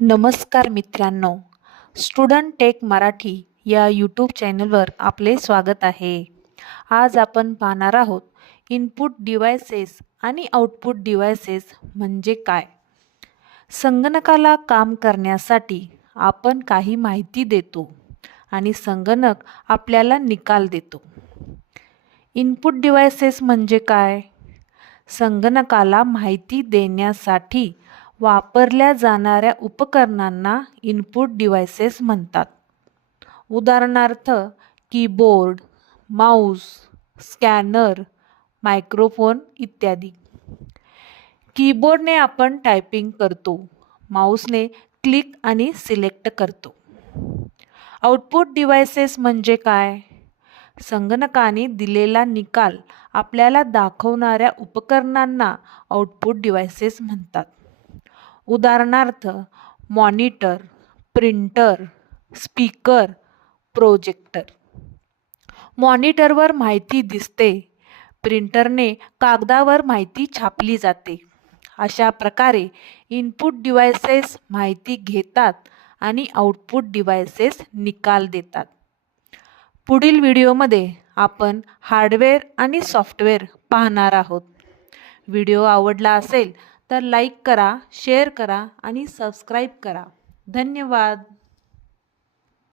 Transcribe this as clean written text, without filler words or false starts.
नमस्कार मित्रांनो, student take Marathi या यूट्यूब चॅनलवर आपले स्वागत आहे. आज आपण पाहणार आहोत इनपुट डिव्हायसेस आणि आउटपुट डिव्हायसेस म्हणजे काय. संगणकाला काम करण्यासाठी आपण काही माहिती देतो आणि संगणक आपल्याला निकाल देतो. इनपुट डिव्हायसेस म्हणजे काय? संगणकाला माहिती देण्यासाठी वापरल्या जाणाऱ्या उपकरणांना इनपुट डिव्हायसेस म्हणतात. उदाहरणार्थ कीबोर्ड, माऊस, स्कॅनर, मायक्रोफोन इत्यादी. कीबोर्डने आपण टायपिंग करतो, माऊसने क्लिक आणि सिलेक्ट करतो. आउटपुट डिव्हायसेस म्हणजे काय? संगणकाने दिलेला निकाल आपल्याला दाखवणाऱ्या उपकरणांना आउटपुट डिव्हायसेस म्हणतात. उदाहरणार्थ मॉनिटर, प्रिंटर, स्पीकर, प्रोजेक्टर. मॉनिटरवर माहिती दिसते, प्रिंटरने कागदावर माहिती छापली जाते. अशा प्रकारे इनपुट डिव्हायसेस माहिती घेतात आणि आउटपुट डिव्हायसेस निकाल देतात. पुढील व्हिडिओमध्ये आपण हार्डवेअर आणि सॉफ्टवेअर पाहणार आहोत. व्हिडिओ आवडला असेल तर लाईक करा, शेअर करा आणि सबस्क्राईब करा. धन्यवाद.